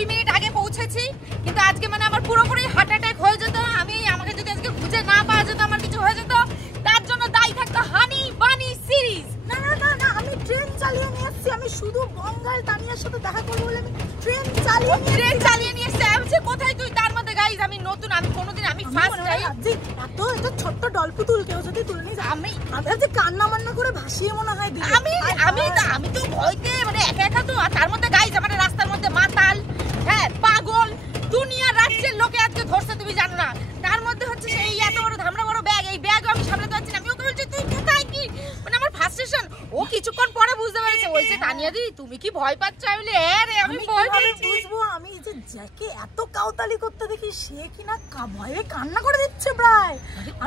20 minute আগে পৌঁছেছি, কিন্তু আজকে মানে আমার পুরোপুরি হার্ট অ্যাটাক হয়ে যেত। আমাকে যদি আজকে খুঁজে না পাওয়া যেত, আমার কিছু হয়ে যেত, তার জন্য দায়ী থাকতো হানি বানি সিরিজ। না না না না, আমি ট্রেন চালিয়ে নিয়ে এসেছি। আমি শুধু বঙ্গাল তানিয়ার সাথে দেখা করবো বলে আমি ট্রেন চালিয়ে নিয়ে এসেছি। আমি কোথায় তুই? তার মধ্যে গাইস আমি নতুন, আমি কোনোদিন আমি ফার্স্ট টাইম এত এটা ছোট্ট ডলপুতুল কেউ যদি তুলে নিয়ে আমি যে কান্না মান্না করে ভাসিয়ে মনে হয় আমি তো ভয়তে মানে একা একা তো। আর তার মধ্যে গাইস আমার রাস্তার মধ্যে মাতাল, হ্যাঁ পাগল দুনিয়ার রাজ্যের লোকে আজকে ধরছে, তুমি জানো না। তার মধ্যে হচ্ছে সেই এত বড় ধামড়া বড় ব্যাগ, এই ব্যাগ আমি সামলাতে পারছি না। আমি ওকে বলছি তুই কোথায় কি, মানে আমার ফ্রাস্ট্রেশন। ও কিছুক্ষণ পরে বুঝতে পেরেছে, বলছে তানিয়া দি তুমি কি ভয় পাচ্ছ? আমি বলি হ্যাঁ রে আমি ভয় পাচ্ছি। বুঝবো আমি যে যাকে এত কাউতালি করতে দেখি সে কিনা ভয়ে কান্না করে দিচ্ছে প্রায়।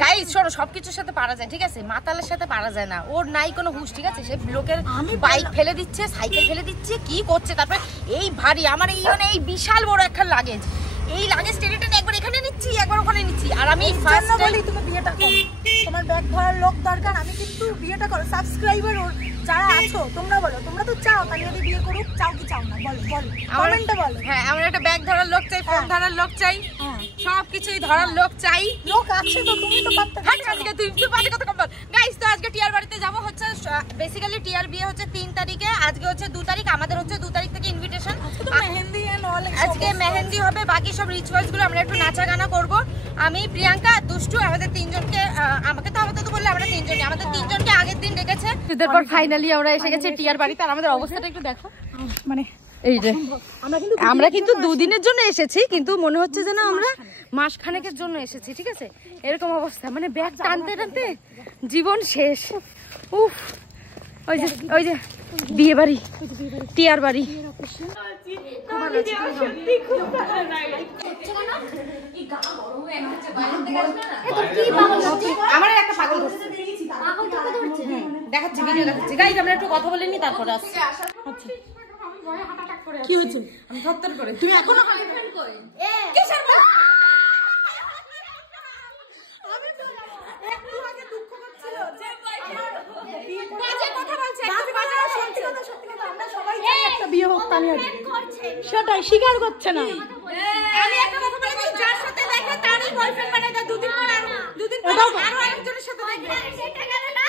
গাইস শোনো, সবকিছুর সাথে পারা যায়, ঠিক আছে? মাতালের সাথে পারা যায় না। ওর নাই কোনো হুঁশ, ঠিক আছে? সে লোকের বাইক ফেলে দিচ্ছে, সাইকেল ফেলে দিচ্ছে, কি করছে। তারপরে এই ভারী আমার এই মানে এই বিশাল বড় একটা লাগেজ, এই লাগেজ টেনে টেনে একবার এখানে নিচ্ছি, একবার ওখানে নিচ্ছি। আর আমি ফার্স্ট বলি তুমি বিয়েটা করো, তোমার ব্যাগ ভরার লোক দরকার। আমি কিন্তু বিয়েটা করো। সাবস্ক্রাইবার যারা আছো তোমরা বলো, তোমরা তো চাও তানিয়া দি বিয়ে করুক, চাও কি চাও না? বলো বলো কমেন্টে বলো। হ্যাঁ আমার একটা ব্যাগ ধরার লোক চাই, ফোন ধরার লোক চাই, সব কিছুই ধরার লোক চাই। লোক আছে তো, তুমি তো পারতে। আজকে তুই পারতে কত কম বল। গাইস তো আজকে টিয়ার বাড়িতে যাব হচ্ছে, বেসিক্যালি টিয়ার বিয়ে হচ্ছে 3 তারিখে, আজকে হচ্ছে 2 তারিখ। আমাদের হচ্ছে 2 তারিখ থেকে ইনভিটেশন। মেহেন্দি এন্ড অল, আজকে মেহেন্দি হবে, বাকি সব রিচুয়ালস গুলো আমরা একটু নাচা গানা করব। আমি প্রিয়াঙ্কা দুষ্টু আমাদের তিনজনকে, আমাকে তো আপাতত বললে আমরা তিনজনই, আমাদের তিনজনকে আগের দিন ডেকেছে। তারপর ফাইনালি আমরা এসে গেছি টিয়ার বাড়িতে। আর আমাদের অবস্থাটা একটু দেখো, মানে এই যে আমরা কিন্তু 2 দিনের জন্য এসেছি, কিন্তু মনে হচ্ছে যেন আমরা মাসখানেকের জন্য এসেছি, ঠিক আছে? এরকম অবস্থা, মানে ব্যাগ টানতে টানতে জীবন শেষ। উফ, ওই যে বিয়ে বাড়ি, টিয়ার বাড়ি। আমার একটা পাগল ধরছে, দেখাচ্ছি ভিডিও দেখাচ্ছি। গাইস আমরা একটু কথা বলে নি, তারপরে আসছি। আচ্ছা কি হচ্ছে? আমি সত্তর করে তুমি এখনো কিসের বল? আমি তো একটু আগে দুঃখ করছিল যে বাজে কথা বলছে, সত্যি কথা আমরা সবাই চাই একটা বিয়ে হোক তানিয়া দি। সেটাই স্বীকার করছে না। আমি একটা কথা বলে দিই, যার সাথে দেখবে তারই বয়ফ্রেন্ড বানাবে। 2 দিন পর আরো আরেকজনের সাথে দেখবে। সেটা কেন না?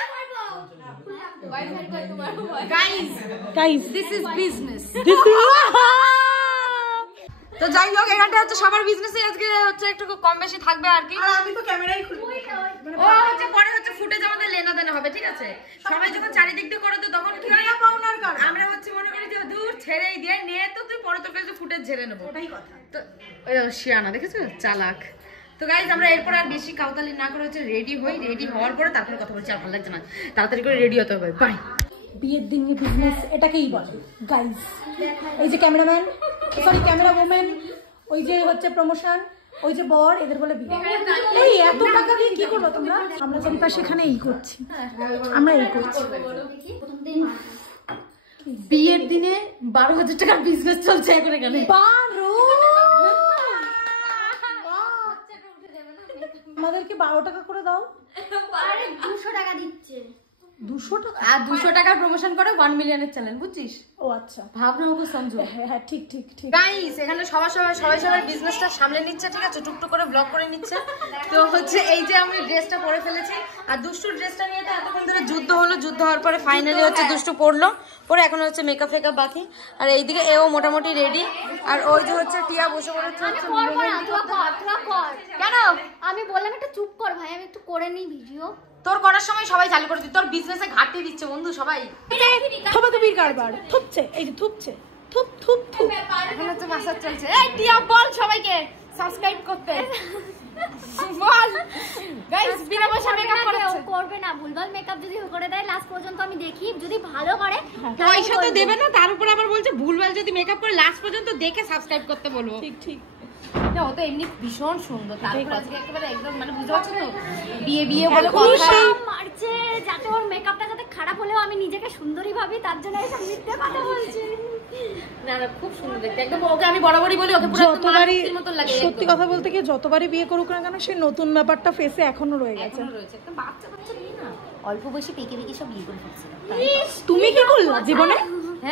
Guys, this is business. তো যাই হোক, এখানটা হচ্ছে সবার বিজনেসই আজকে হচ্ছে একটু কম বেশি থাকবে আর কি। আর আমি তো ক্যামেরাই খুলবো। ও হচ্ছে পরে হচ্ছে ফুটেজ আমাদের লেনা দেনা হবে, ঠিক আছে? সবাই যখন চারিদিক দিয়ে করে তো তখন কি হয় না পাওনার কারণ আমরা হচ্ছে মনে করি যে দূর ছেড়েই দিয়ে নিয়ে তো তুই পরে তোর কাছে ফুটেজ ঝেড়ে নেবো, ওটাই কথা। তো শিয়ানা দেখেছো চালাক। তো গাইজ আমরা এরপর আর বেশি কাউতালি না করে হচ্ছে রেডি হই, রেডি হওয়ার পরে তারপরে কথা বলছি। আর ভালো লাগছে না, তাড়াতাড়ি করে রেডি হতে হবে। বাই। বিয়ের দিন বিজনেস এটাকেই বলে গাইস। এই যে ক্যামেরাম্যান, সরি ক্যামেরা ওম্যান, ওই যে হচ্ছে প্রমোশন, ওই যে বর, এদের বলে বিয়ে। এই এত টাকা দিয়ে কি করবো তোমরা? আমরা চারিপাশে সেখানে এই করছি, আমরা এই করছি। বিয়ের দিনে 12,000 টাকার বিজনেস চলছে এখন এখানে। 12? আমাদেরকে 12 টাকা করে দাও। 200 টাকা দিচ্ছে। 200 টাকা? আর 200 টাকার প্রমোশন করে 1 মিলিয়নের চ্যানেল, বুঝছিস? ও আচ্ছা, ভাবনা ওকে সঞ্জু। হ্যাঁ ঠিক ঠিক ঠিক। গাইস এখানে সবাই বিজনেসটা সামলে নিচ্ছে, ঠিক আছে? টুকটুক করে ব্লগ করে নিচ্ছে। তো হচ্ছে এই যে আমি ড্রেসটা পরে ফেলেছি, আর দুষ্টুর ড্রেসটা নিয়ে তো এতক্ষণ ধরে যুদ্ধ হলো। যুদ্ধ হওয়ার পরে ফাইনালি হচ্ছে দুষ্টু পরলো, পরে এখন হচ্ছে মেকআপ ফেকআপ বাকি। আর এইদিকে এও মোটামুটি রেডি। আর ওই যে হচ্ছে টিয়া বসে পড়েছে। কেন? আমি বললাম একটু চুপ কর ভাই, আমি একটু করে নিই ভিডিও। তোর করার সময় সবাই চালু করে দিই, তোর বিজনেসে ঘাটতি দিচ্ছে বন্ধু সবাই। থুবাথুবির কারবার, থুপছে, এই যে থুপছে, থুপ থুপ থুপ। এখন হচ্ছে মাসাজ চলছে। এই টিয়া বল সবাইকে সাবস্ক্রাইব করতে বল। গাইস বিনা পয়সা মেকআপ করছে, করবে না ভুলভাল মেকআপ যদি করে দেয় লাস্ট পর্যন্ত আমি দেখি, যদি ভালো করে পয়সা তো দেবে না, তার উপর আবার বলছে ভুলভাল যদি মেকআপ করে লাস্ট পর্যন্ত দেখে সাবস্ক্রাইব করতে বলবো। ঠিক ঠিক। না ও তো এমনি ভীষণ সুন্দর, তারপর আজকে একেবারে একদম মানে বুঝতে পারছো তো বিয়ে বলে কথা মারছে, যাতে ওর মেকআপটা যাতে খারাপ হলেও আমি নিজেকে সুন্দরী ভাবি, তার জন্য এসব মিথ্যে কথা বলছি। না না খুব সুন্দর দেখতে, একদম ওকে আমি বরাবরই বলি ওকে পুরো যতবারই মতন লাগে। সত্যি কথা বলতে কি যতবারই বিয়ে করুক না কেন সেই নতুন ব্যাপারটা ফেসে এখনো রয়ে গেছে। একদম বাচ্চা বিয়ে না, অল্প বয়সে পেকে পেকে সব বিয়ে করে ফেলছে। তুমি কি করলা জীবনে?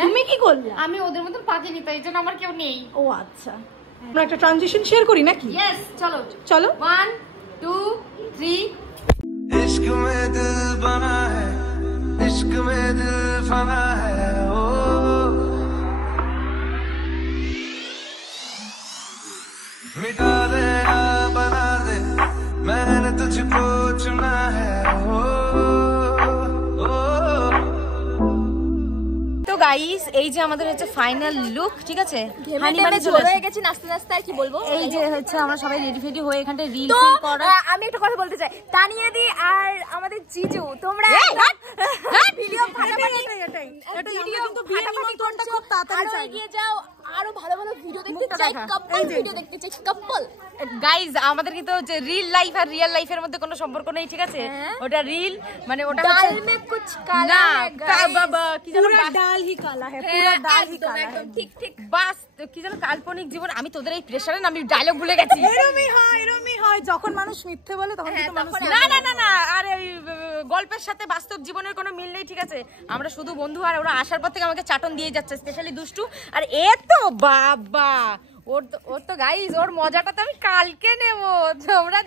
তুমি কি করলে? আমি ওদের মতন পাখিনি, তাই জন্য আমার কেউ নেই। ও আচ্ছা, আমরা একটা ট্রানজিশন শেয়ার করি নাকি? ইয়েস, চলো চলো। 1 2 3। इश्क में दिल बना है, इश्क में दिल फना है, ओ मिटा दे या बना दे, मैंने तुझको चुना है, ओ তো গাইস, এই যে আমাদের হচ্ছে ফাইনাল লুক, ঠিক আছে? হানি মানে জোর হয়ে গেছে নাচতে নাচতে, আর কি বলবো। এই যে হচ্ছে আমরা সবাই রেডি ফেডি হয়ে এখানটা রিল তো ফিল করা। আমি একটা কথা বলতে চাই, তানিয়া দি আর আমাদের জিজু, তোমরা ভিডিও ফাটাফাটি এগিয়ে যাও, আরো ভালো ভালো ভিডিও দেখতে চাই, কাপল ভিডিও দেখতে চাই, কাপল। গাইস, আমাদের কিন্তু হচ্ছে রিল লাইফ আর রিয়েল লাইফের মধ্যে কোনো সম্পর্ক নেই, ঠিক আছে? ওটা রিল, মানে ওটা ডাল মে কুছ কালা है বাবা, কি জানো, পুরা ডাল হি কালা है, পুরা ডাল হি কালা है। একদম ঠিক ঠিক। বাস, কি জানো, কাল্পনিক জীবন। আমি তোদের এই প্রেসারে না, আমি ডায়লগ ভুলে গেছি। এরমই হয় যখন মানুষ মিথ্যে বলে তখন কিন্তু মানুষ। না না না না, আরে ওই গল্পের সাথে বাস্তব জীবনের কোনো মিল নেই, ঠিক আছে? আমরা শুধু বন্ধু, আর ওরা আসার পর থেকে আমাকে চাটন দিয়ে যাচ্ছে, স্পেশালি দুষ্টু। আর এ তো বাবা, ওর তো গাইস, ওর মজাটা তো আমি কালকে নেব। তোমরা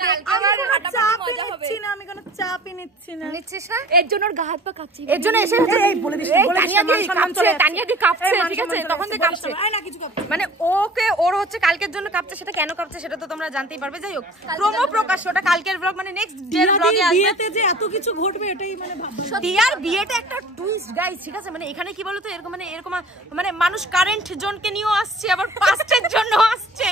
আমি কোনো চাপই নিচ্ছি না। নিচ্ছিস না? এর জন্য ওর গা হাত পা কাঁপছে, এর জন্য এসে বলে দিস, তানিয়া দি কাঁপছে, ঠিক আছে? তখন থেকে কাঁপছে, মানে ওর হচ্ছে কালকের জন্য কাঁপছে। সেটা কেন কাঁপছে সেটা তো তোমরা জানতেই পারবে। যাই হোক, প্রোমো প্রকাশ, ওটা কালকের ব্লগ, মানে নেক্সট ডে ব্লগে আসবে। বিয়েতে যে এত কিছু ঘটবে এটাই মানে ভাববা। টিয়ার বিয়েটা একটা টুইস্ট গাইস, ঠিক আছে? মানে এখানে কি বলতো, এরকম মানে মানুষ কারেন্ট জোনকে নিয়েও আসছে, আবার পাস্টের জন্য আসছে।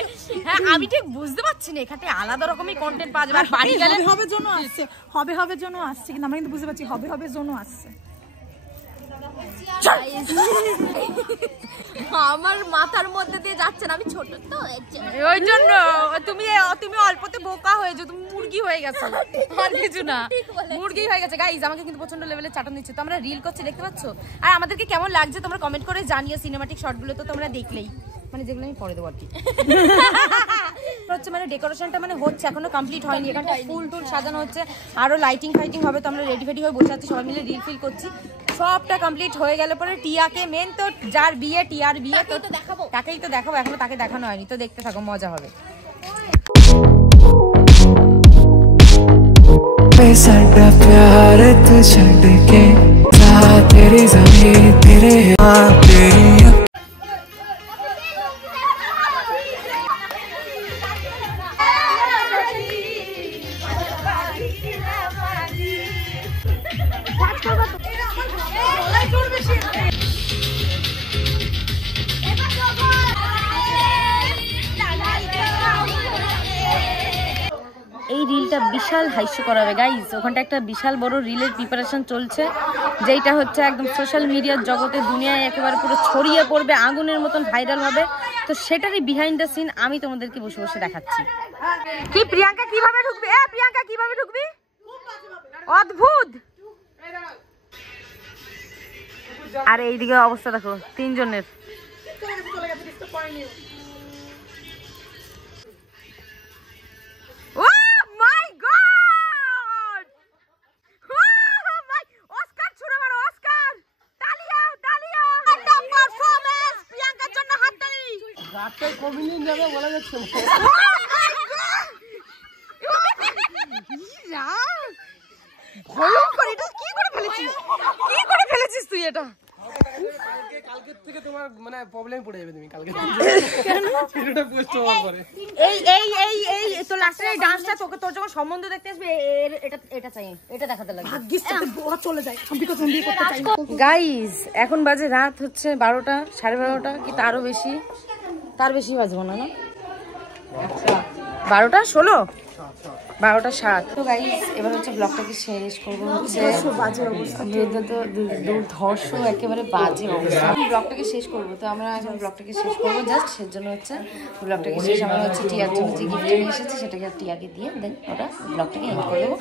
হ্যাঁ, আমি ঠিক বুঝতে পারছি না, এখানে আলাদা রকমই কন্টেন্ট পাওয়া যাবে। আর বাড়ি গেলে হবে জন্য আসছে, হবে জন্য আসছে, কিন্তু আমরা কিন্তু বুঝতে পারছি হবে জন্য আসছে। আমার মাথার মধ্যে দিয়ে যাচ্ছে না, আমি ছোট তো ওই জন্য তুমি অল্পতে বোকা হয়েছো, তুমি মুরগি হয়ে গেছো, আর কিছু না, মুরগি হয়ে গেছে। গাইজ, আমাকে কিন্তু প্রচন্ড লেভেলে চাটন দিচ্ছে। তো আমরা রিল করছি, দেখতে পাচ্ছ? আর আমাদেরকে কেমন লাগছে তোমরা কমেন্ট করে জানিও। সিনেমাটিক শটগুলো তো তোমরা দেখলেই, মানে যেগুলো আমি পরে দেবো আর কি। হচ্ছে মানে ডেকোরেশনটা মানে হচ্ছে, এখনো কমপ্লিট হয়নি। এখানটা ফুল টুল সাজানো হচ্ছে, আরো লাইটিং ফাইটিং হবে। তো আমরা রেডি ফেডি হয়ে বসে আছি, সবাই মিলে রিল ফিল করছি। সবটা কমপ্লিট হয়ে গেলে পরে টিয়াকে, মেন তো যার বিয়ে, টিয়ার বিয়ে, তো তাকেই তো দেখাবো। এখনো তাকে দেখানো হয়নি, তো দেখতে থাকো, মজা হবে। साडा प्यार तू छड़ के तेरी ज़मीन तेरे तेरी এই রিলটা বিশাল হাইস্য করাবে গাইজ। ওখানটা একটা বিশাল বড় রিলের প্রিপারেশন চলছে, যেটা হচ্ছে একদম সোশ্যাল মিডিয়ার জগতে, দুনিয়ায় একেবারে পুরো ছড়িয়ে পড়বে, আগুনের মতন ভাইরাল হবে। তো সেটারই বিহাইন্ড দ্য সিন আমি তোমাদেরকে বসে বসে দেখাচ্ছি। কি প্রিয়াঙ্কা কিভাবে ঢুকবি? প্রিয়াঙ্কা কিভাবে ঢুকবি? অদ্ভুত। আর এইদিকে অবস্থা দেখো তিনজনের। কালকের থেকে তোমার মানে প্রবলেম পড়ে যাবে, তুমি কালকে ভিডিওটা পোস্ট হওয়ার পরে এই তো লাস্টের এই ডান্সটা তোকে, তোর যখন সম্বন্ধ দেখতে আসবে, এটা চাই, এটা দেখাতে লাগবে। ভাগ্যিস ওরা চলে যায়, বিকজ আমি বিয়ে করতে চাই না। গাইস, এখন বাজে রাত হচ্ছে 12টা, 12:30 কি তারও বেশি, তার বেশি বাজবো না, 12টা 16, 12টা 7। তো গাইস, এবার হচ্ছে ব্লগটাকে শেষ করবো। হচ্ছে দুর্ধর্ষ একেবারে বাজে অবস্থা। ব্লগটাকে শেষ করবো, তো আমরা এখন ব্লগটাকে শেষ করবো। জাস্ট সেজন্য হচ্ছে ব্লগটাকে শেষ, আমরা হচ্ছে টিয়ার জন্য যে গিফটটা নিয়ে এসেছি সেটাকে টিয়াকে দিয়ে দেন ওটা ব্লগটাকে এন্ড করে দেবো।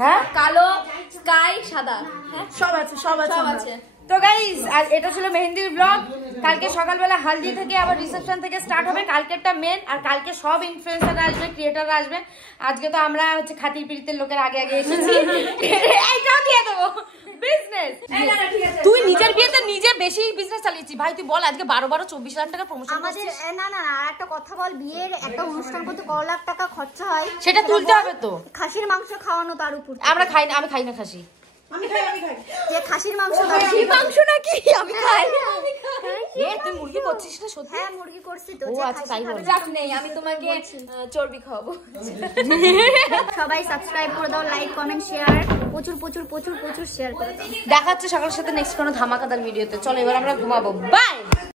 হ্যাঁ, কালো, স্কাই, সাদা, হ্যাঁ সব আছে। আছে। তো তো গাইস আর এটা ছিল মেহেন্দির ব্লগ। কালকে সকালবেলা হালদি থেকে আবার রিসেপশন থেকে স্টার্ট হবে, কালকেরটা মেন। আর কালকে সব ইনফ্লুয়েন্সাররা আসবে, ক্রিয়েটররা আসবে। আজকে তো আমরা হচ্ছে খাতির পিড়িতের লোকের আগে আগে এসেছি। এইটাও দিয়ে দেবো বিজনেস। তুই নিজের বিয়েতে নিজে বেশি বিজনেস চালিয়েছি ভাই। তুই বল আজকে 12-24 লাখ টাকা প্রমোশন আমাদের না না না একটা কথা বল, বিয়ের একটা অনুষ্ঠান করতে কত লাখ টাকা খরচা হয় সেটা তুলতে হবে তো। খাসির মাংস খাওয়ানো তার উপর। আমরা খাই না, আমি খাই না খাসি। আমি খাই যে খাসির মাংস মাংস নাকি আমি খাই। এ তুই মুরগি করছিস না সত্যি? হ্যাঁ মুরগি করছি তো। ও আচ্ছা তাই বল। চাপ নেই, আমি তোমাকে চর্বি খাওয়াবো। সবাই সাবস্ক্রাইব করে দাও, লাইক কমেন্ট শেয়ার প্রচুর প্রচুর প্রচুর প্রচুর শেয়ার করে দাও। দেখা হচ্ছে সকালের সাথে নেক্সট কোনো ধামাকাদার ভিডিওতে। চলো এবার আমরা ঘুমাবো, বাই।